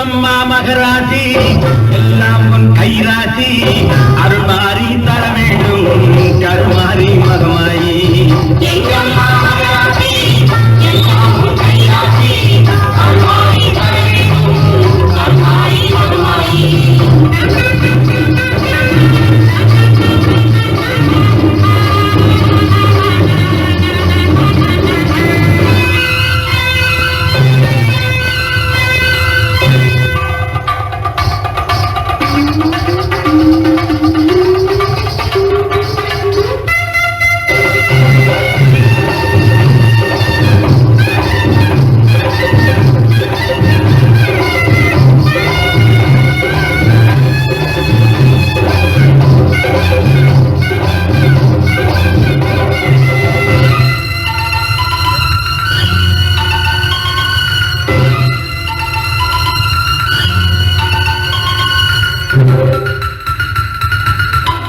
எங்கம்மா மகராசி எல்லாம் உன் கைராசி அருள்மாறி தர வேண்டும் கருமாறி மகமாயி எங்கம்மா மகராசி எல்லாம் உன் கைராசி அருள்மாறி தர வேண்டும் கருமாறி மகமாயி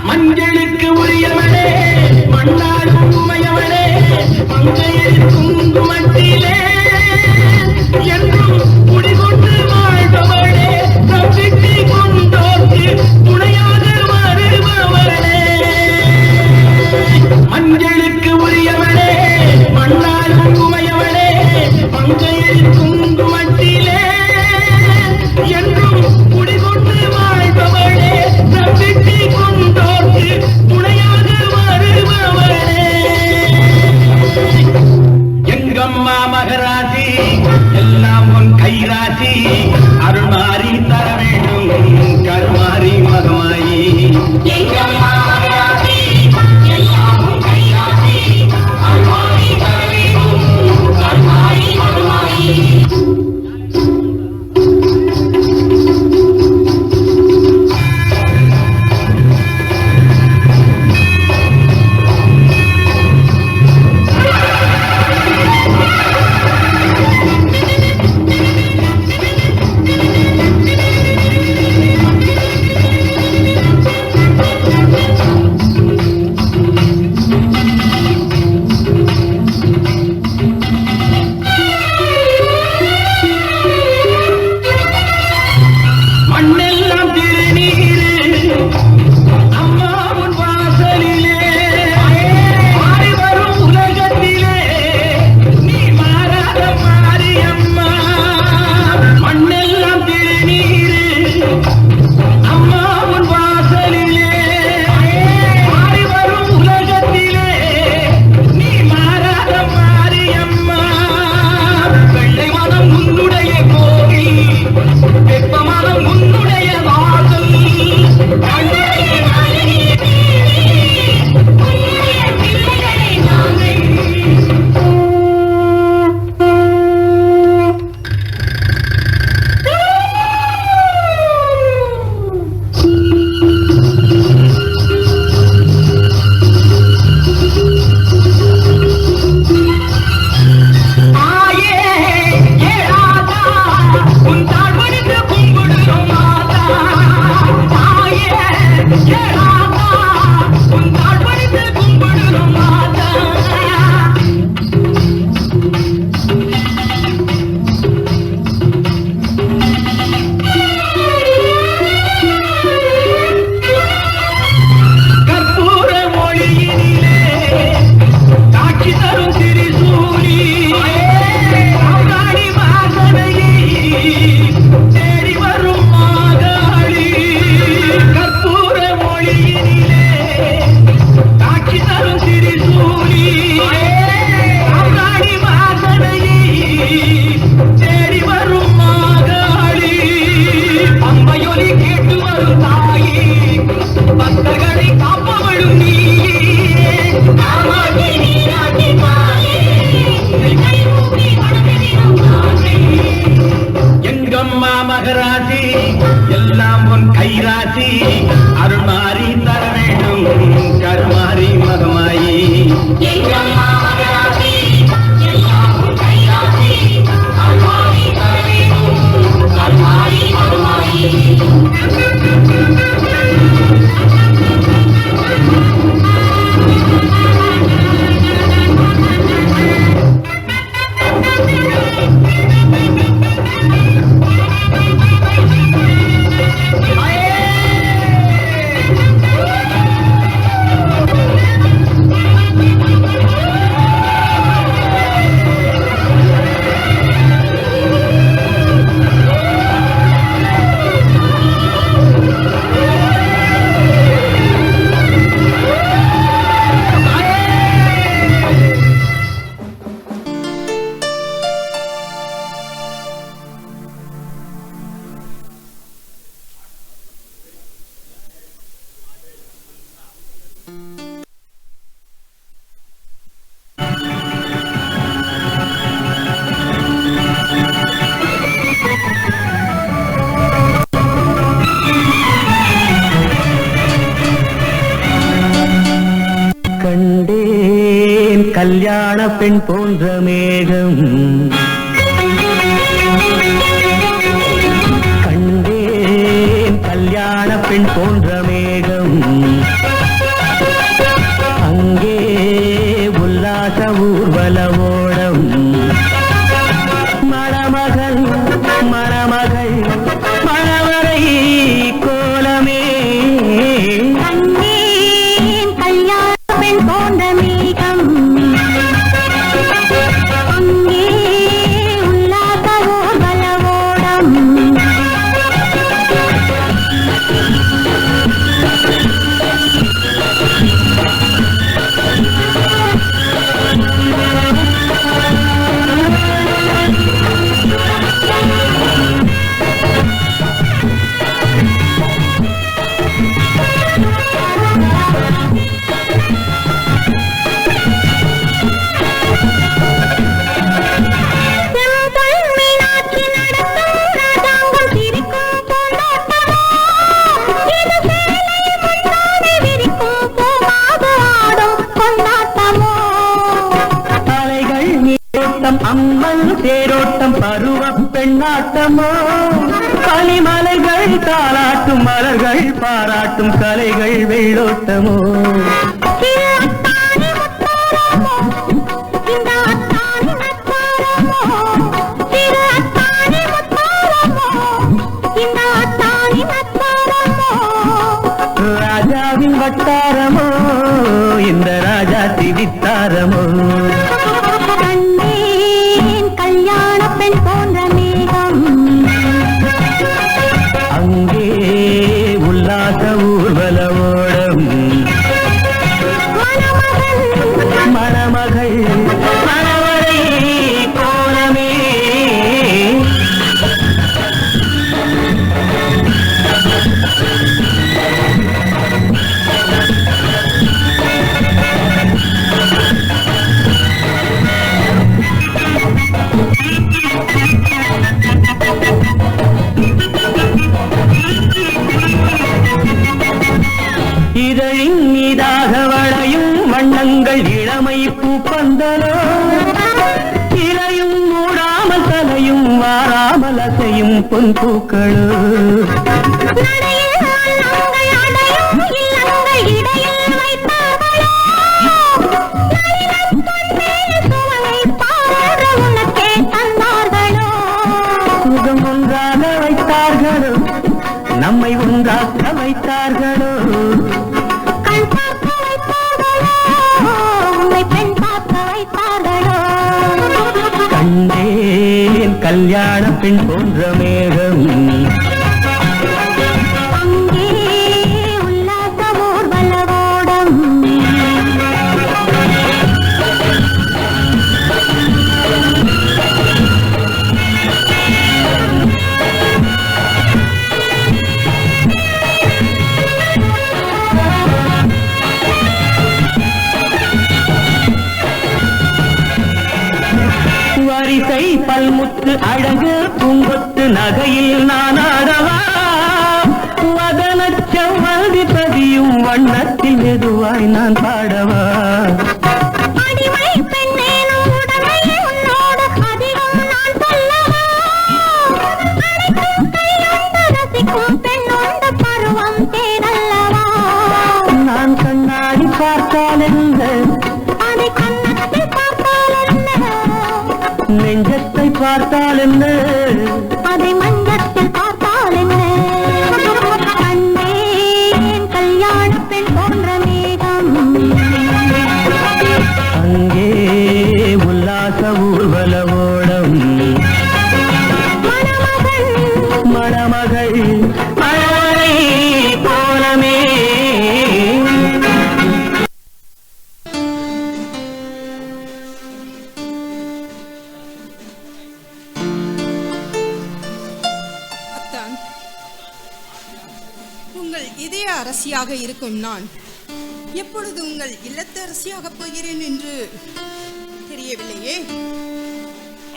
மஞ்சளுக்கு உரியவனே மண்ணால் உண்மையவனே மங்கையில் குங்குமத்திலே என்றும் குடிகொண்டு வாழ்பவனே நம்பிக்கை கொண்டோர்க்கு துணையாக வருபவனே மஞ்சளுக்கு உரியவனே மண்ணால் உண்மையவனே மங்கையில் குங்குமத்திலே என்றும் குடிகொண்டு வாழ்பவனே நம்பிக்கை கொண்டோர்க்கு துணையாக வருபவனே எங்கம்மா மகராசி எல்லாம் உன் கைராசி அருள்மாறி தர வேண்டும் கருமாறி மகமாயி எங்கம்மா மகராசி எல்லாம் உன் கைராசி அருள்மாறி தர வேண்டும் கருமாறி மகமாயி மண்ணெல்லாம் திருநீரு அம்மா உன் வாசலிலே மாறி வரும் உலகத்திலே நீ மாறாத மாரியம்மா மண்ணெல்லாம் திருநீரு அம்மா உன் வாசலிலே மாறி வரும் உலகத்திலே நீ மாறாத மாரியம்மா வெள்ளை மனம் உன்னுடைய கோவில் வெப்பமனம் உன்னுடைய வாசல் எங்கம்மா மகராசி எல்லாம் உன் கைராசி அருள்மாறி தர வேண்டும் கருமாறி மகமாயி எங்கம்மா மகராசி எல்லாம் உன் கைராசி அருள்மாறி தர வேண்டும் கருமாறி மகமாயி கல்யாண பெண் போன்ற மேகம் கண்டேன் கல்யாண பெண் போன்ற மேகம் அங்கே உல்லாச ஊர்வலவோடம் மணமகள் மணமகள் மணவரை கோலமே கண்டேன் கல்யாண பெண் போன்ற மேகம் அங்கே உல்லாச ஊர்வலவோடம் அம்மன் தேரோட்டம் பருவ பெண்ணாட்டமோ பனிமலைகள் தாளாட்டும் மலர்கள் பாராட்டும் கலைகள் வெள்ளோட்டமோ ராஜாவின் வட்டாரமோ இந்த ராஜா திவித்தாரமோ கல்யாண பெண் போன்ற மேகம் அங்கே உல்லாச ஊர்வலவோடம் மணமகள் மணவரை கோலமே இதழின் மீதாக வளையும் வண்ணங்கள் இளமை பூப்பந்தலோ இலையும் மூடாமல் தலையும் வாராமல் அசையும் பொன் பூக்களோ சுகம் ஒன்றாக வைத்தார்களோ நம்மை ஒன்றாக்க வைத்தார்களோ கண்டேன் கல்யாண பெண் போன்ற மேகம் அங்கே உல்லாச ஊர்வலவோடம் வரிசை பல்முத்து அழகு பூங்கொத்து நகையில் நான் ஆடவா வதனச் செவ்வந்தி பதியும் வண்ணத்தில் மெதுவாய் நான் பாடவா அடிமை பெண்ணேனும் உடமை உன்னோடு அதிகம் நான் சொல்லவா அனைத்தும் கையுண்டு ரசிக்கும் பெண்ணோடு பருவம் தேனல்லவா நான் கண்ணாடி பார்த்தால் என்ன அதை கண்ணத்தில் பார்த்தால் என்ன நெஞ்சத்தை பார்த்தால் என்ன அதை மஞ்சத்தில் பார்த்தால் என்ன கண்டேன் கல்யாண பெண் போன்ற மேகம் அங்கே உல்லாச ஊர்வலவோடம் மணமகள் மணமகள் மணவரை கோலமே உங்கள் இதய அரசியாக இருக்கும் நான் எப்பொழுது உங்கள் இல்லத்தரசியாக போகிறேன் என்று தெரியவில்லையே.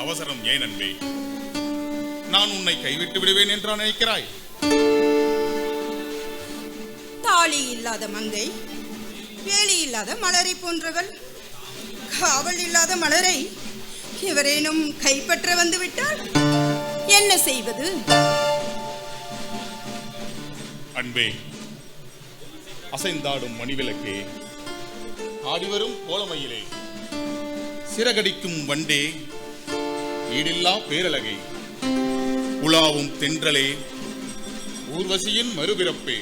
அவசரம் ஏன் அன்பே? நான் உன்னை கைவிட்டு விடுவேன் என்றா நினைக்கிறாய்? தாலி இல்லாத மங்கை, வேலி இல்லாத மலரை போன்றவள், காவல் இல்லாத மலரை எவரேனும் கைப்பற்ற வந்து விட்டால் என்ன செய்வது? அன்பே, அசைந்தாடும் மணிவிளக்கே, ஆடிவரும் கோலமையிலே, சிறகடிக்கும் வண்டே, ஈடில்லா பேரழகே, உலாவும் தென்றலே, ஊர்வசியின் மறுபிறப்பே,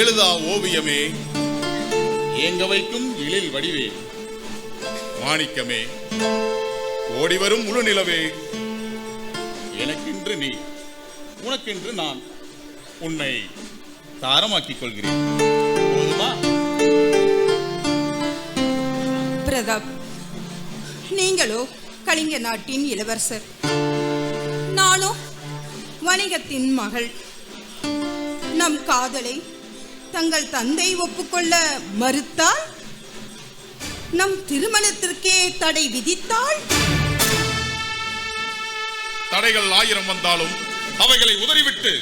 எழுதா ஓவியமே, ஏங்க வைக்கும் எழில் வடிவே, மாணிக்கமே, ஓடிவரும் முழு நிலவே, எனக்கென்று நீ, உனக்கென்று நான் உன்னை தாரமாக்கிக் கொள்கிறேன். போதுமா? பிரதாப், நீங்களோ கலிங்க நாட்டின் இளவரசர், நானோ வணிகத்தின் மகள். நம் காதலை தங்கள் தந்தை ஒப்புக்கொள்ள மறுத்தால், நம் திருமணத்திற்கே தடை விதித்தால், தடைகள் 1000 வந்தாலும் அவைகளை உதறிவிட்டு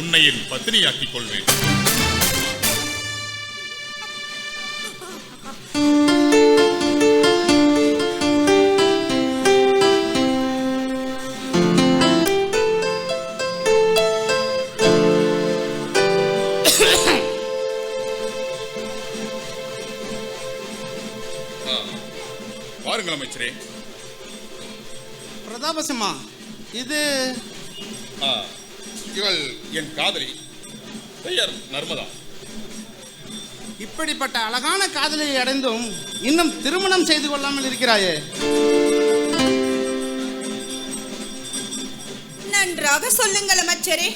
உன்னை என் பத்தினியாக்கிக் கொள்வேன். பாருங்கள் அமைச்சரே. பிரதாபசிம்மா, இது இவள் என் காதலி, பெயர் நர்மதா. இப்படிப்பட்ட அழகான காதலை அடைந்தும் இன்னும் திருமணம் செய்து கொள்ளாமல் இருக்கிறாயே? நன்றாக சொல்லுங்கள் அமைச்சரே.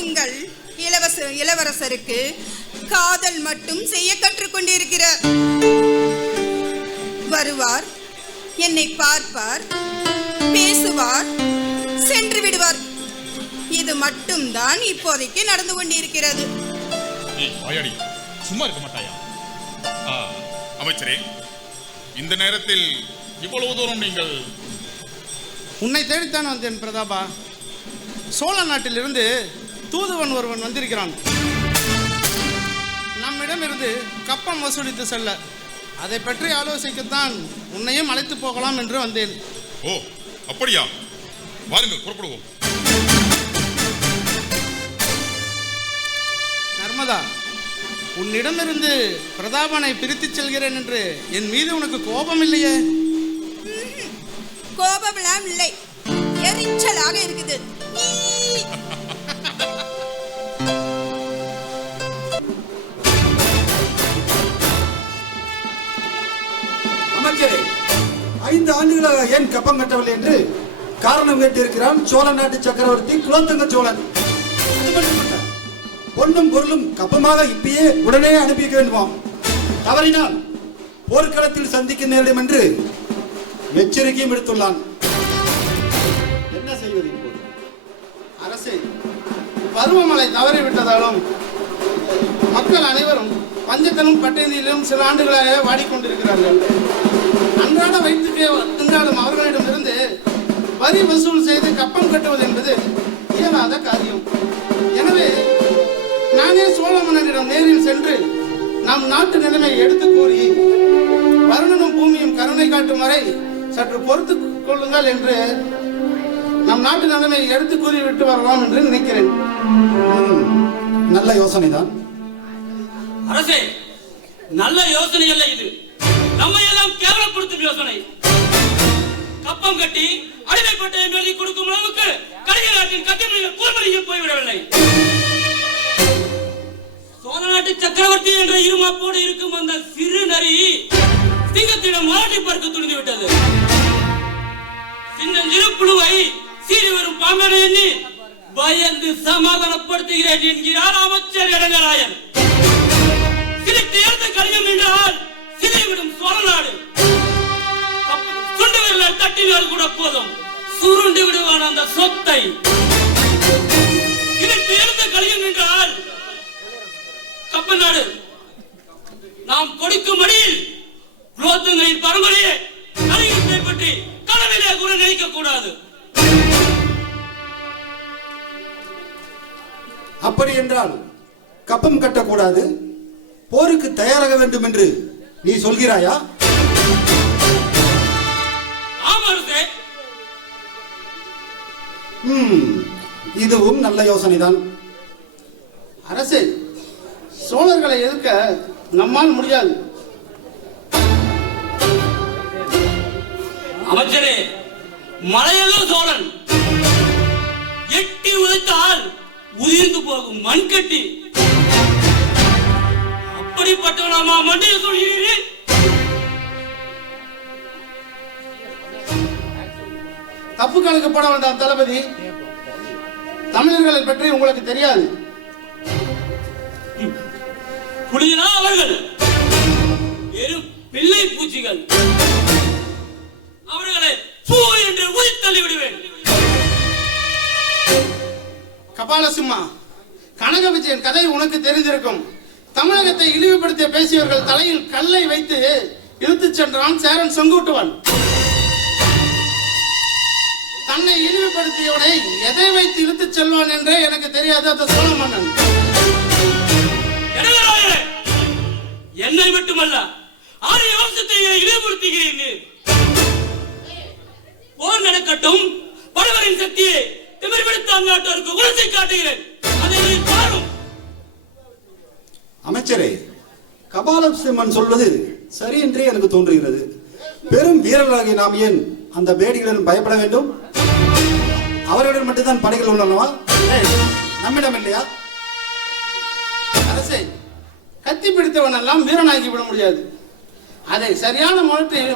உங்கள் இளவரசருக்கு காதல் மட்டும் செய்ய கற்றுக்கொண்டிருக்கிறார். வருவார், என்னை பார்ப்பார், பேசுவார், சென்று விடுவார். இது மட்டும்தான் இப்போதைக்கு நடந்து கொண்டிருக்கிறது. சும்மா இருக்க மாட்டாயா? அமைச்சரே, இந்த நேரத்தில் இவ்வளவு தூரம் நீங்கள்? உன்னை தேடித்தான் வந்தேன் பிரதாபா. சோழ நாட்டிலிருந்து தூதுவன் ஒருவன் வந்திருக்கிறான். நம்மிடமிருந்து கப்பம் வசூலித்து செல்ல. அதை பற்றி ஆலோசிக்கத்தான் உன்னையும் அழைத்து போகலாம் என்று வந்தேன். ஓ, அப்படியா? வாருங்கள், புறப்படுவோம். நர்மதா, உன்னிடமிருந்து பிரதாபனை பிரித்துச் செல்கிறேன் என்று என் மீது உனக்கு கோபம் இல்லையே? கோபமெல்லாம் இல்லை, எரிச்சலாக இருக்குது. அமைச்சரே, 5 ஆண்டுகளாக ஏன் கப்பம் கட்டவில்லை என்று காரணம் கேட்டிருக்கிறான் சோழ நாட்டு சக்கரவர்த்தி குலோத்துங்க சோழன். பொன்னும் பொருளும் கப்பமாக இப்பயே உடனே அனுப்பி வைக்க வேண்டுமாம். தவறினால் போர்க்களத்தில் சந்திக்க நேரிடும் என்று எச்சரிக்கையும் விடுத்துள்ளான். என்ன செய்வது இப்போது? அரசே, பருவமழை தவறிவிட்டதாலும் மக்கள் அனைவரும் பஞ்சத்திலும் பட்டினியிலும் சில ஆண்டுகளாக வாடிக்கொண்டிருக்கிறார்கள். அன்றாட வயிற்றுக்கு திண்டாடும் அவர்களிடமிருந்து வரி வசூல் செய்து கப்பம் கட்டுவது என்பது இயலாத காரியம். எனவே நானே சோழ மன்னனிடம் நேரில் சென்று நம் நாட்டு நிலைமையை எடுத்து கூறி, வருணனும் பூமியும் கருணை காட்டும் வரை சற்று பொறுத்து கொள்ளுங்கள் என்று நம் நாட்டு நிலைமையை எடுத்து கூறிவிட்டு வரலாம் என்று நினைக்கிறேன். நல்ல யோசனை தான் அரசே. நல்ல யோசனை அல்ல இது, நம்மை எல்லாம் கேவலப்படுத்தும் யோசனை. கப்பம் கட்டி அடிமைப்பட்டை எழுதி கொடுக்கும் அளவுக்கு கலிங்க நாட்டின் கத்திமணிகள் கூர்மணிகள் போய்விடவில்லை. சோழ நாட்டு சக்கரவர்த்தி என்ற இருமாப்போடு இருக்கும் அந்த சிறு நரி சிங்கத்திடம் மாட்டி பார்க்க துணிந்து விட்டது. சின்னஞ்சிறு புழுவை சீறி வரும் பாம்பனை எண்ணி பயந்து சமாதானப்படுத்துகிறேன் என்கிறார் அமைச்சர் இளங்கராயன். சிரித்து எழுந்த கலிங்கம் என்றால் சிலைவிடும் சோழ நாடு. சுண்டு விரலால் தட்டினால் கூட போதும், சுருண்டு விடுவான் அந்த சொத்தை. சிரித்து எழுந்த கலிங்கம் என்றால் கப்ப நாடு. நாம் கொடுக்கும் அடியில் குலோத்துங்கரின் பரம்பரையே கலிங்கத்தை பற்றி கனவிலே கூட நினைக்க கூடாது. அப்படி என்றால் கப்பம் கட்டக்கூடாது, போருக்கு தயாராக வேண்டும் என்று நீ சொல்கிறாயா? ஆமா அரசே. இதுவும் நல்ல யோசனைதான். அரசே, சோழர்களை எதிர்க்க நம்மால் முடியாது. அமைச்சரே, மலையெல்லாம் சோழன், எட்டி உதைத்தால் உதிர்ந்து போகும் மண்கட்டி. அப்படிப்பட்டவனாமா மண்டையை சொல்கிறீர்கள்? தப்பு கணக்கு போட வேண்டாம் தளபதி. தமிழர்களை பற்றி உங்களுக்கு தெரியாது. புலிகளா அவர்கள் வெறும் பிள்ளை பூச்சிகள். அவர்களை பூ என்று உயிர்த்தள்ளி விடுவேன். கபாலசிம்மா, கனக விஜயன் கதை உனக்கு தெரிந்திருக்கும். தமிழகத்தை இழிவுபடுத்திய பேசியவர்கள் தலையில் கல்லை வைத்து இழுத்துச் சென்றான் சேரன் செங்குட்டுவன். தன்னை இழிவுபடுத்தியவனை எதை வைத்து இழுத்துச் செல்வான் என்றே எனக்கு தெரியாது அந்த சோழ மன்னன். என்னை மட்டுமல்ல, ஆரிய வம்சத்தை இழிவுபடுத்துகிறீர்கள். போர் நடக்கட்டும், படவரின் சக்தியை திமிர்பிடித்த அந்நாட்டோருக்கு உணர்ச்சி காட்டுகிறேன். அதை நீ பாரும். அமைச்சரே, கபாலசிம்மன் சொல்வது சரி என்றே எனக்கு தோன்றுகிறது. பெரும் வீரர்களாகிய நாம் ஏன் அந்த பேடிகளிடம் பயப்பட வேண்டும்? அவர்களிடம் மட்டும்தான் படைகள் உள்ளனவா? நம்மிடம் இல்லையா? அரசே, கத்தி பிடித்தவன் எல்லாம் வீரனாகி விட முடியாது. அதை சரியான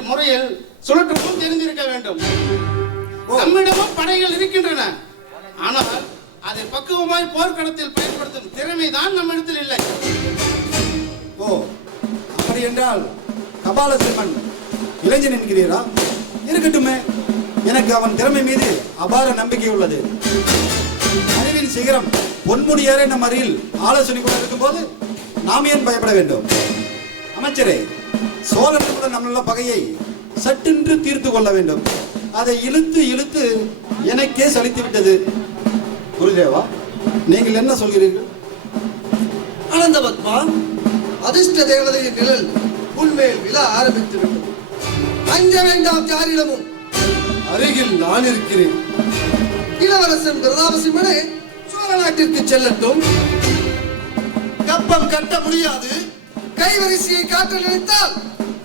முறையில் சுழற்றவும் தெரிந்திருக்க வேண்டும். நம்மிடமும் படைகள் இருக்கின்றன. ஆனால் அதை பக்குவமாய் போர்க்களத்தில் பயன்படுத்தும் திறமைதான் நம்மிடத்தில் இல்லை. ஓ, அப்படி என்றால் கபாலசிம்மன் இளைஞன் என்கிறீரா? இருக்கட்டுமே, எனக்கு அவன் திறமை மீது அபார நம்பிக்கை உள்ளது. அறிவின் சிகரம் பொன்முடியாரே நம் அருகில் ஆலோசனை கூட இருக்கும் போது நாம் ஏன் பயப்பட வேண்டும்? அமைச்சரே, சோழர்களுடன் நம்மளுள்ள பகையை சட்டென்று தீர்த்து கொள்ள வேண்டும். அதை இழுத்து இழுத்து எனக்கே சலித்து விட்டது. குருதேவா, நீங்கள் என்ன சொல்கிறீர்கள்? அனந்தபத்மா, அதிர்ஷ்ட தேவதையின் நிழல் உன்மேல் விழ ஆரம்பித்து விட்டது. அஞ்ச வேண்டாம் யாரிடமும், அருகில் நான் இருக்கிறேன். இளவரசன் பிரதாபசிம்மனே சோழ நாட்டிற்கு செல்லட்டும். கப்பம் கட்ட முடியாது, கைவரிசையை காட்ட நினைத்தால்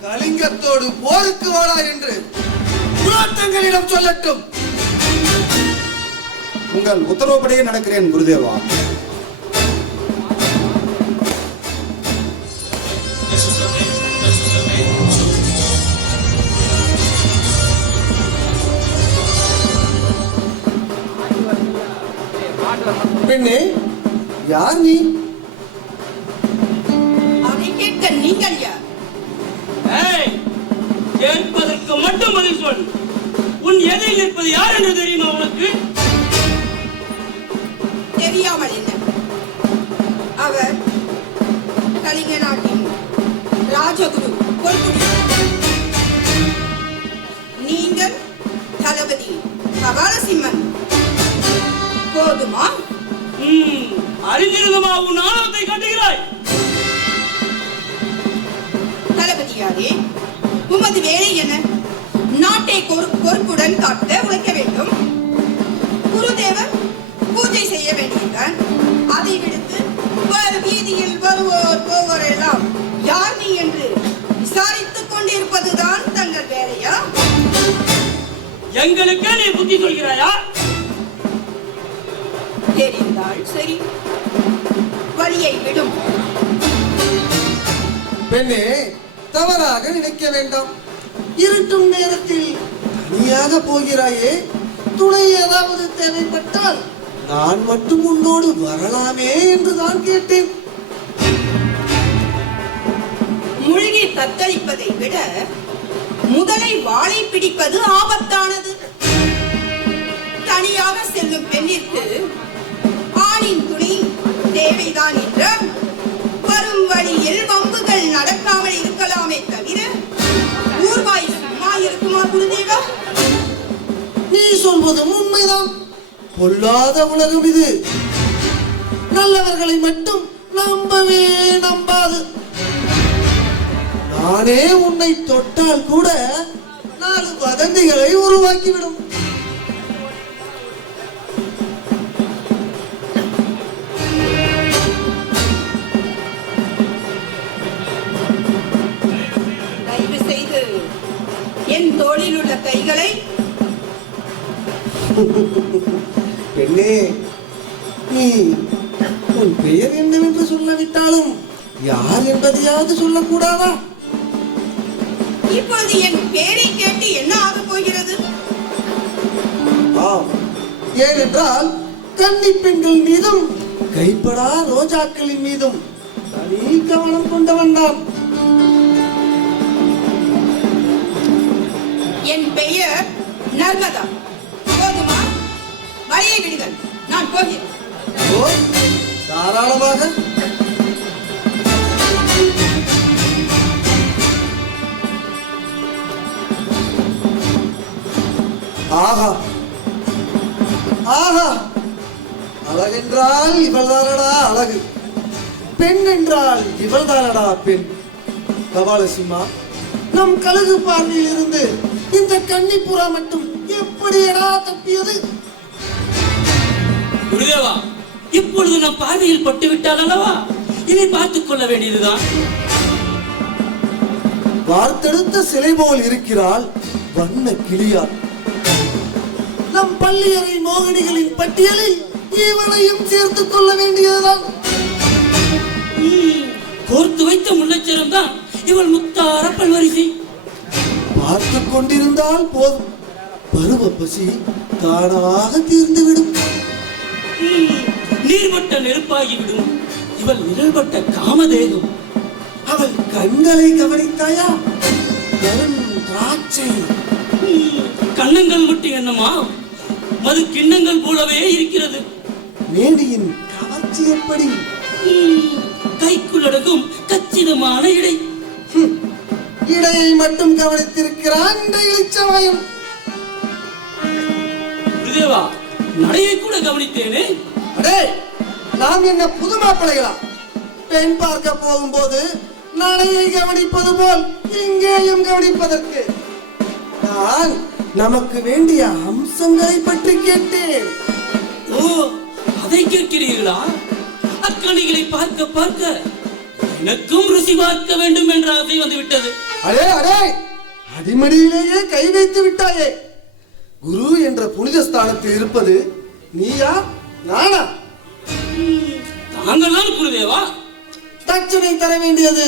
கலிங்கத்தோடு போருக்கு வாடா என்று புராட்டங்களிடம் சொல்லட்டும். உங்கள் உத்தரவுப்படியே நடக்கிறேன் குருதேவா. பெண்ணே, யார் நீ? அதை கேட்க நீங்கள் யார்? ஏய், கேட்பதற்கு மட்டும் பதில் சொல். உன் எதிரில் நிற்பது யார் என்று தெரியுமா உனக்கு? தெரியாமல் என்ன? அவர் கலிங்க நாட்டின் ராஜகுரு பொற்குடி. நீங்கள் தளபதி கபாலசிம்மன். போதுமா? அறிந்திருந்தமா உன் ஆணவத்தை காட்டுகிறாய்? தளபதியாரே, உமது வேலை என்ன? நாட்டை பொறுப்புடன் காட்ட உழைக்க வேண்டும். குருதேவர் பூஜை செய்ய வேண்டியதுதான். அதை விடுத்து வேறு வீதியில் வருவோர் போவோர் எல்லாம் யார் நீ என்று விசாரித்துக் கொண்டிருப்பதுதான் தங்கள் வேலையா? எங்களுக்கு நீ புத்தி சொல்கிறாயா? தெரிந்தால் சரி, வழியை விடும். பெண்ணே, தவறாக நினைக்க வேண்டாம். இருட்டும் நேரத்தில் தனியாக போகிறாயே, துணை ஏதாவது தேவைப்பட்டால் நான் மட்டும் உன்னோடு வரலாமே என்றுதான் கேட்டேன். மூழ்கி தத்தளிப்பதை விட முதலை வாளை பிடிப்பது ஆபத்தானது. தனியாக செல்லும் பெண்ணிற்கு ஆணின் துணி தேவைதான் என்றால் வரும் வழியில் வம்புகள் நடக்காமல் இருக்கலாமே தவிர ஊர்வாய் சும்மா இருக்குமா குருதேவா? நீ சொல்வதும் உண்மைதான். பொல்லாத உலகம் இது. நல்லவர்களை மட்டும் நம்பவே நம்பாது. நானே உன்னை தொட்டால் கூட 4 வதந்திகளை உருவாக்கிவிடும். தயவு செய்து என் தோளில் உள்ள கைகளை பெண்ணே, நீ உன் பெயர் என்னவென்று சொல்லவிட்டாலும் யார் என்பதையாவது சொல்லக்கூடாதா? இப்பொழுது என் பேரை கேட்டு என்ன ஆகப் போகிறது? ஆம், ஏனென்றால் கன்னி பெண்கள் மீதும் கைப்படா ரோஜாக்களின் மீதும் தனி கவனம் கொண்டவன் நான். என் பெயர் நர்மதா. போதுமா? வழியை விடுங்கள், நான் போகிறேன். ஓ, தாராளமாக. ஆஹா ஆஹா, அழகென்றால் இவள்தானடா அழகு, பெண் என்றால் இவள்தானடா பெண். கபாலசிம்மா, நம் கழுகு பார்வையில் இருந்து இந்த கன்னிப்புறா மட்டும் எப்படியடா தப்பியது? குருதேவா, இப்பொழுது நம் பார்வையில் பட்டு விட்டால் அல்லவா இதை பார்த்துக் கொள்ள வேண்டியதுதான். வார்த்தெடுத்த சிலை போல் இருக்கிறாள் வண்ண கிளியார். நம் பள்ளியறை மோகினிகளின் பட்டியலில் இவளையும் சேர்த்துக் கொள்ள வேண்டியதுதான். கோர்த்து வைத்த முள்ளச்சரம் தான் இவள் முத்தார பல்வரிசை. பார்த்து கொண்டிருந்தால் போதும், பருவ பசி தானாக தீர்ந்துவிடும். நீர்பட்ட நெருப்பாகிவிடும் இவள் நிழல்பட்ட காமதேகம். அவள் கண்களை கவனித்தாயா? கரும் திராட்சை. கண்ணங்கள் மட்டும் என்னமா, மது கிண்ணங்கள் போலவே இருக்கிறது. மேனியின் கவர்ச்சி எப்படி? கைக்குள்ளடங்கும் கச்சிதமான இடை. இடையை மட்டும் கவனித்திருக்கிறான் இந்த இளிச்சவாயன். குருதேவா, நடையை கூட கவனித்தேனே. அடே, நாம் என்ன புது மாப்பிள்ளைகளா? பெண் பார்க்க போகும்போது நடையை கவனிப்பது போல் இங்கேயும் கவனிப்பதற்கு நான் நமக்கு வேண்டிய அம்சங்களை பற்றி கேட்டேன். ஓ, அதை கேட்கிறீர்களா? அக்கணிகளை பார்க்க பார்க்க எனக்கும் ருசி பார்க்க வேண்டும் என்ற ஆசை வந்து விட்டது. அடே அடே, அடிமடியிலேயே கை வைத்து விட்டாயே. குரு என்ற புனித ஸ்தானத்தில் இருப்பது நீயா நானா? தாங்கள் தான் குருதேவா. தட்சணை தர வேண்டியது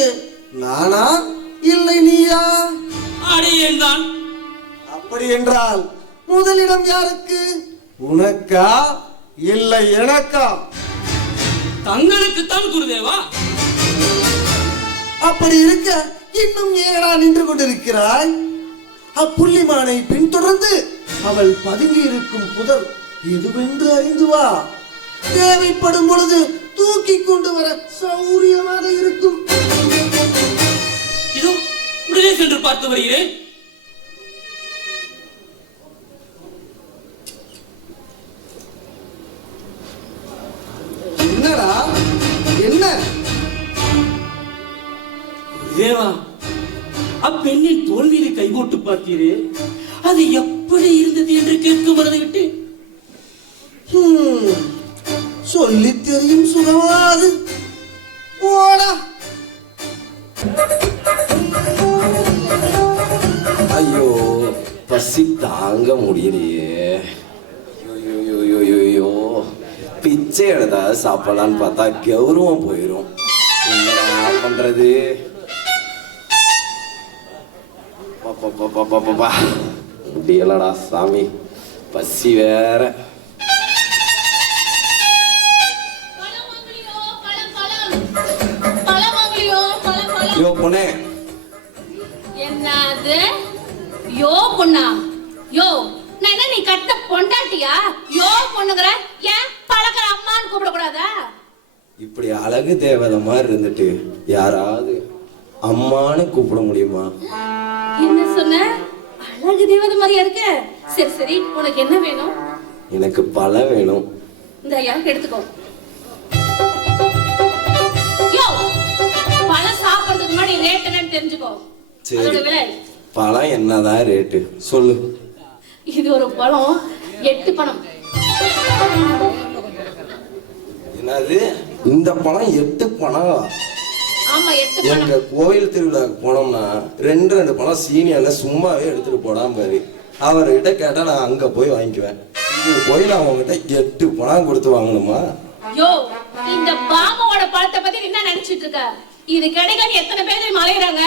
நானா இல்லை நீயா? அடையேன் தான். அப்படி என்றால் முதலிடம் யாருக்கு? உனக்கா இல்லை எனக்கா? தங்களுக்கு தான் குருதேவா. அப்படி இருக்க இன்னும் ஏடா நின்று கொண்டிருக்கிறாய்? அப்புள்ளிமானை பின்தொடர்ந்து அவள் பதுங்கி இருக்கும் புதர் எதுவென்று அறிந்து வா. தேவைப்படும் பொழுது தூக்கி கொண்டு வர சௌரியமாக இருக்கும். இதோ உடனே சென்று பார்த்து வருகிறேன். என்னடா என்ன? தேவா, அப்பெண்ணின் தோல் மீது கை போட்டு பார்த்தீரே, அது எப்படி இருந்தது என்று கேட்க மறந்து விட்டேன். சொல்லி தெரியும் சுகமாது. போடா. ஐயோ, பசி தாங்க முடியலையே. ஐயோ, பிச்சை எடுத்தா சாப்பிடலான்னு பார்த்தா கௌரவம் போயிடும். என்ன பண்றது? முடியலடா சாமி, பசி வேற. யோ பொண்ணே. என்னது யோ பொண்ணா? யோ, நான் என்ன நீ கட்ட பொண்டாட்டியா? யோ பொண்ணுங்கற, ஏன் பழக்கிற அம்மான்னு கூப்பிட கூடாதா? இப்படி அழகு தேவதை மாதிரி இருந்துட்டு யாராவது அம்மான்னு கூப்பிட முடியுமா? என்ன சொன்ன? அழகு தேவதை மாதிரியா இருக்க? சரி சரி, உனக்கு என்ன வேணும்? எனக்கு பழம் வேணும். இந்த யாருக்கு எடுத்துக்கோ. யோ, பழம் சாப்பிட சாப்பிடுறதுக்கு முன்னாடி ரேட் என்னன்னு தெரிஞ்சுக்கோ. சரி. அதோட விலை பழம் என்னதான் ரேட்டு சொல்லு. இது ஒரு பழம் 8 பணம். என்னது இந்த பழம் 8 பணம்? ஆமா 8 பணம். எங்க கோயில் திருவிழாக்கு போனோம்னா 2 பழம் சீனியால சும்மாவே எடுத்துட்டு போடாம பாரு. அவர்கிட்ட கேட்டா நான் அங்க போய் வாங்கிக்குவேன். இது போய் நான் உங்ககிட்ட 8 பணம் கொடுத்து வாங்கணுமா? யோ, இந்த பாமாவோட பழத்தை பத்தி நீ என்ன நினைச்சிட்டு இருக்க? இது கிடைக்காது எத்தனை பேர் அலையறாங்க.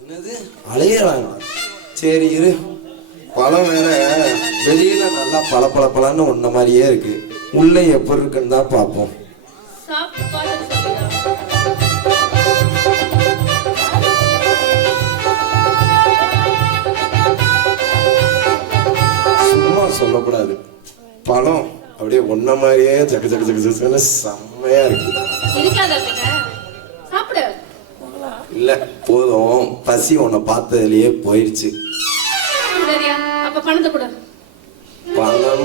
என்னது அலையறாங்க? சரி இரு. பழம் வேற வெளியில நல்லா பளபளன்னு ஒன்ன மாதிரியே இருக்கு. உள்ள எப்படி இருக்குன்னு தான் பார்ப்போம். சாப்பிட்டு பார்த்து சொல்லுடா. சும்மா சொல்லக்கூடாது. பழம் அப்படியே ஒன்ன மாதிரியே ஜக்கு ஜக்கு ஜக்கு ஜக்குன்னு செம்மையா இருக்கு. இருக்காத பின்ன. சாப்பிடு. இல்ல போதும், பசி உன்னை பார்த்ததுலயே போயிடுச்சு. சரியா? அப்ப பணத்தை கொடு. பணம்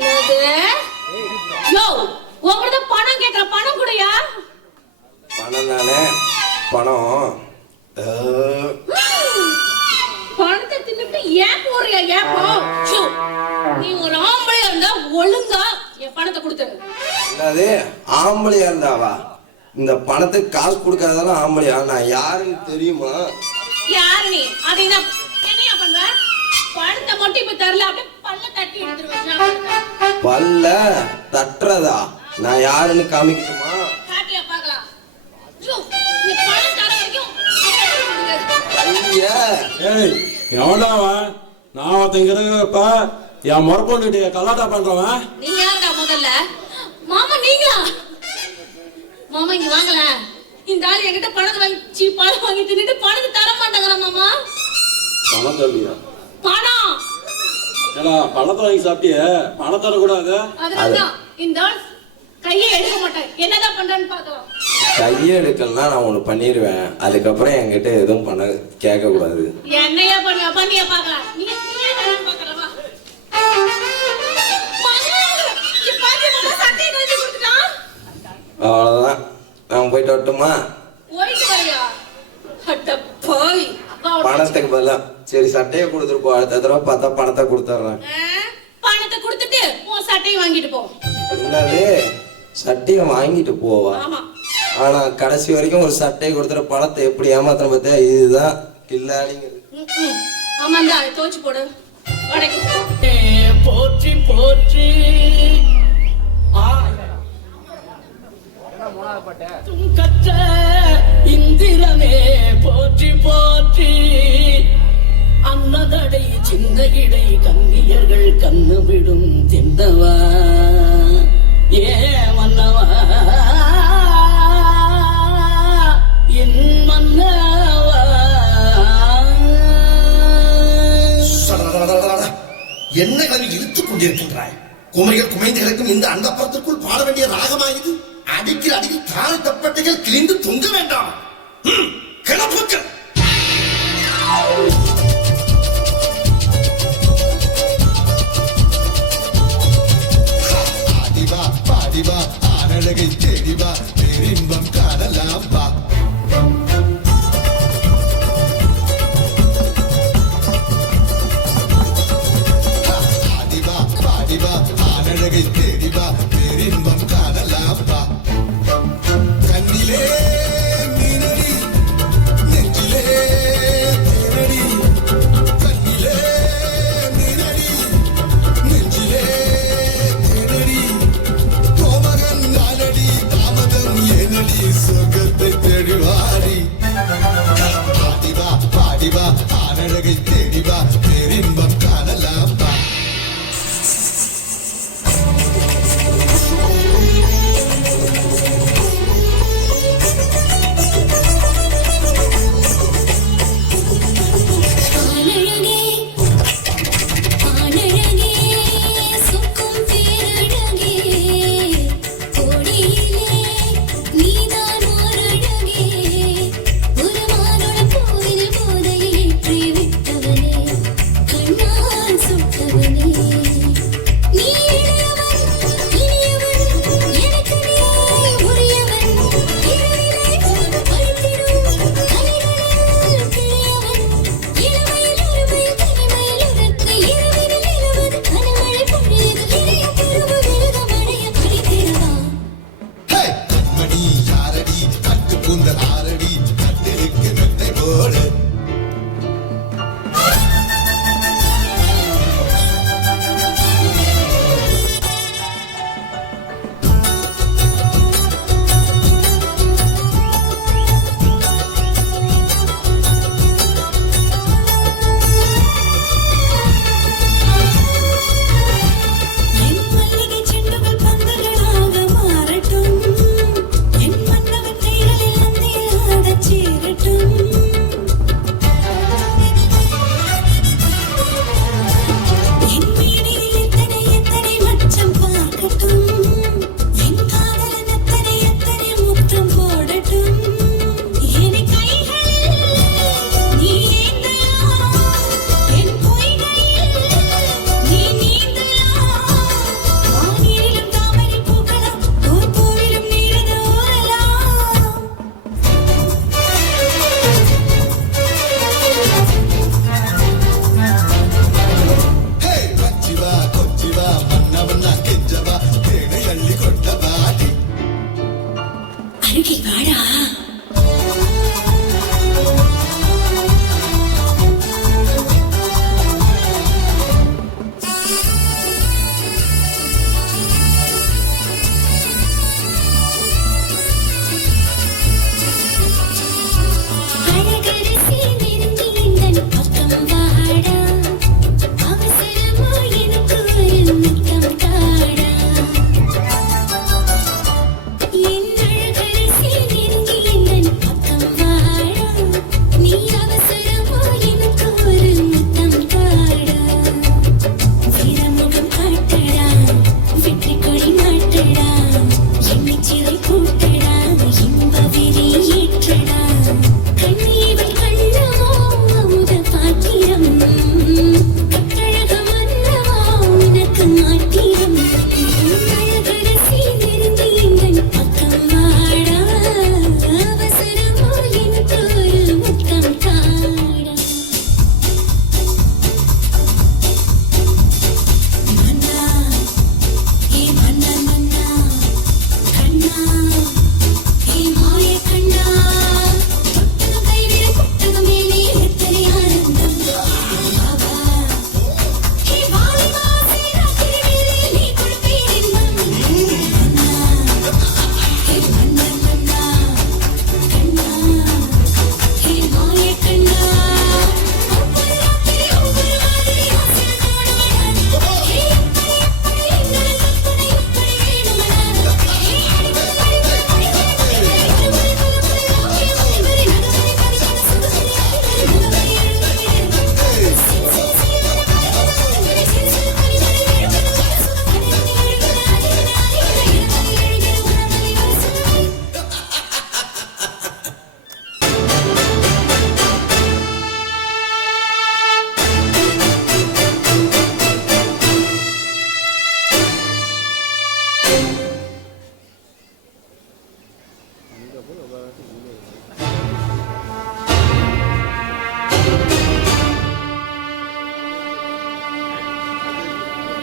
என்னது? யோ, உங்ககிட்ட பணம் கேக்குற, பணம் கொடுயா. பணம் தானே பணம். பணத்தை தின்னுட்டு ஏன் போறியா? ஏன் போ? ஷூ, நீ ஒரு ஆம்பளையா இருந்தா ஒழுங்கா என் பணத்தை கொடுத்துரு. என்னது ஆம்பளையா இருந்தாவா? இந்த பணத்துக்கு காசு கொடுக்காதெல்லாம் ஆம்பளையா? நான் யாருன்னு தெரியுமா? யாரு நீ? அதை என்னையா பண்ற? பணத்தை மட்டும் இப்ப தரல, அப்படியே பல்ல தட்டி எடுத்துருவேன். பல்ல தட்டுறதா? நான் யாருன்னு காமிக்கணுமா? காட்டியா பார்க்கலாம். ஷூ, நீ பணம் தர வரைக்கும் ஐயா ஏய் எவனாவா? நான் ஒருத்தங்கிறப்ப என் முறப்பொண்ணுடைய கலாட்டா பண்றவன். நீ யாருடா முதல்ல? மாமா நீங்களா? மாமா இங்க வாங்கல. இந்த ஆள் என்கிட்ட பணத்தை வாங்கி பழம் வாங்கி தின்னுட்டு பணத்தை தர மாட்டாங்கடா மாமா. பணம் தரலையா? பணம் ஏடா பணத்தை வாங்கி சாப்பிட்டியே, பணம் தரக்கூடாது. அதனாலதான் இந்த ஆள் கையை எடுக்க மாட்டேன். என்னதான் பண்றான்னு பார்க்கலாம். கையை எடுக்கலன்னா நான் ஒண்ணு பண்ணிடுவேன். அதுக்கப்புறம் என்கிட்ட எதுவும் பண்ண கேட்க கூடாது. என்னையா பண்ணியா பார்க்கலாம். நீ என்ன பார்க்கறவா? அவ்வளவுதான். நான் போயிட்டு வரட்டுமா? போயிட்டு வரியா? அட போய். பணத்துக்கு பதிலா சரி சட்டையை கொடுத்துட்டு போ. அடுத்த தடவை பார்த்தா பணத்தை கொடுத்துட்றேன். பணத்தை கொடுத்துட்டு உன் சட்டையை வாங்கிட்டு போ. என்னது சட்டையை வாங்கிட்டு போவா? ஆமா. ஆனா கடைசி வரைக்கும் ஒரு சட்டையை கொடுத்துட்டு பணத்தை எப்படி ஏமாத்தின பார்த்தியா? இதுதான் கில்லாடிங்கிறது. ஆமாண்டா, தோச்சு போடு. போற்றி போற்றி கற்ற இந்திரனே போற்றி போற்றி. அன்னதடை சின்ன இடை கன்னியர்கள் கண்ணு விடும் தின்னவா ஏ மன்னவா என் மன்னவா. என்ன கவி இழுத்துக் கொண்டிருக்கின்றாய்? குமைகள் குமைந்துகளுக்கும் இந்த அந்தப்புறத்திற்குள் பாட வேண்டிய ராகமாயுது. அடிக்கில் அடிக்கில் தாழ தப்பட்டைகள் கிழிந்து தொங்க வேண்டாம். கிளப்புக்கள் ஆடிவா பாடிவா ஆனழகை தேடிவா பேரின்பம் காணலாம் வா. ஆடிவா பாடிவா ஆனழகை தேடிவா பேரின்பம் காணலாம் வா. கண்ணிலே மீனடி நெஞ்சிலே தேனடி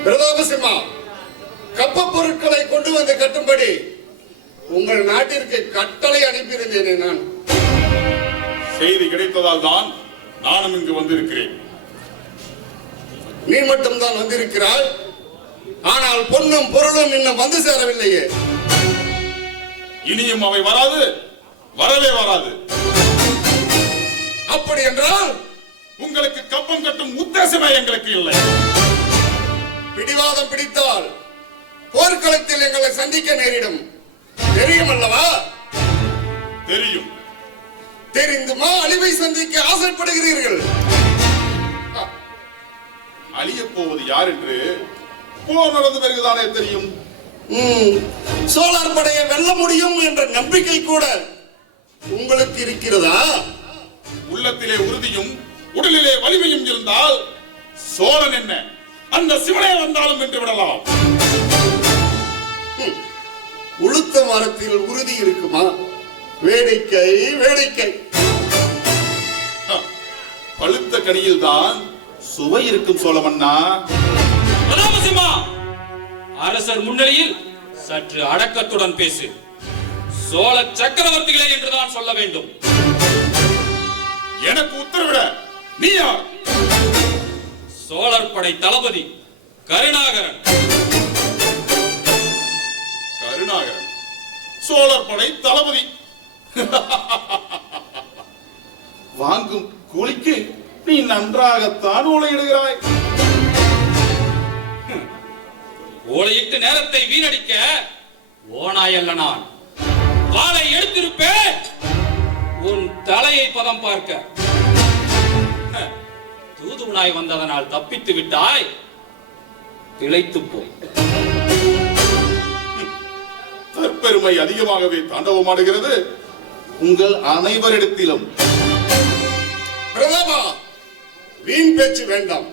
பிரதாபசிம்மா, கப்ப பொருட்களை கொண்டு வந்து கட்டும்படி உங்கள் நாட்டிற்கு கட்டளை அனுப்பியிருந்தேனே நான். செய்தி கிடைத்ததால் தான் நானும் இங்கு வந்திருக்கிறேன். நீ மட்டும்தான் வந்திருக்கிறாய், ஆனால் பொன்னும் பொருளும் இன்னும் வந்து சேரவில்லையே. இனியும் அவை வராது, வரவே வராது. அப்படி என்றால் உங்களுக்கு கப்பம் கட்டும் உத்தேசமே எங்களுக்கு இல்லை. பிடிவாதம் பிடித்தால் போர்க்களத்தில் எங்களை சந்திக்க நேரிடும். தெரியும் அல்லவா? தெரியும். தெரிந்துமா அழிவை சந்திக்க ஆசைப்படுகிறீர்கள்? அழியப் போவது யார் என்று போர் நடந்த பிறகுதானே தெரியும். சோழர் படையை வெல்ல முடியும் என்ற நம்பிக்கை கூட உங்களுக்கு இருக்கிறதா? உள்ளத்திலே உறுதியும் உடலிலே வலிமையும் இருந்தால் சோழன் என்ன, அந்த சிவனே வந்தாலும் வென்று விடலாம். உளுத்த மரத்தில் உறுதி இருக்குமா? வேடிக்கை வேடிக்கை. பழுத்த கனியில் தான் சுவை இருக்கும் சோழமன்னா. பிரதாபசிம்மா, அரசர் முன்னிலையில் சற்று அடக்கத்துடன் பேசு. சோழ சக்கரவர்த்திகளே என்றுதான் சொல்ல வேண்டும். எனக்கு உத்தரவிட நீ யார்? சோழர் படை தளபதி கருணாகரன். கருணாகரன் சோழர் படை தளபதி. வாங்கும் கூலிக்கு நீ நன்றாகத்தான் ஓலையிடுகிறாய். ஓலையிட்டு நேரத்தை வீணடிக்க ஓனாய் அல்ல நான். வாளை எடுத்திருப்பேன் உன் தலையை பதம் பார்க்க. தூதுவனாய் வந்ததனால் தப்பித்து விட்டாய், திளைத்து போய். தற்பெருமை அதிகமாகவே தாண்டவமாடுகிறது உங்கள் அனைவரிடத்திலும். பிரதாபா, வீண் பேச்சு வேண்டாம்.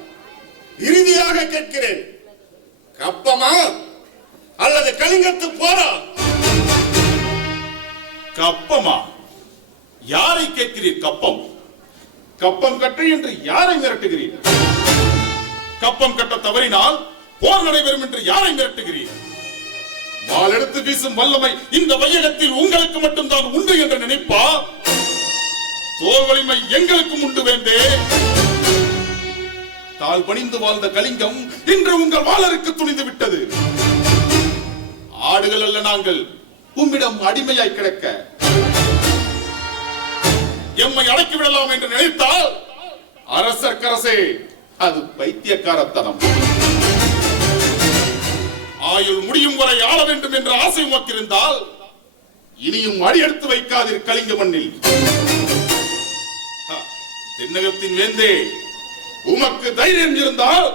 இறுதியாக கேட்கிறேன், கப்பமா அல்லது கலிங்கத்து போரா? கப்பமா? யாரை கேட்கிறீர்? கப்பம் கப்பம் கட்டு என்று யாரை மிரட்டுகிறீர்? கப்பம் கட்ட தவறினால் போர் நடைபெறும் என்று யாரை மிரட்டுகிறீர்? வாள் எடுத்து வீசும் வல்லமை இந்த வையகத்தில் உங்களுக்கு மட்டும்தான் உண்டு என்று நினைப்பா? தோல் வலிமை எங்களுக்கும் உண்டு வேண்டே. தால் பணிந்து வாழ்ந்த கலிங்கம் இன்று உங்கள் வாளருக்கு துணிந்து விட்டது. ஆடுகள் அல்ல நாங்கள் உம்மிடம் அடிமையாய் கிடக்க. எம்மை அடக்கி விடலாம் என்று நினைத்தால் அரசர்க்கரசே, அது பைத்தியக்காரத்தனம். ஆயுள் முடியும் வரை ஆள வேண்டும் என்ற ஆசை உமக்கிருந்தால் இனியும் அடி எடுத்து வைக்காதீர் கலிங்க மண்ணில். தென்னகத்தின் வேந்தே, உமக்கு தைரியம் இருந்தால்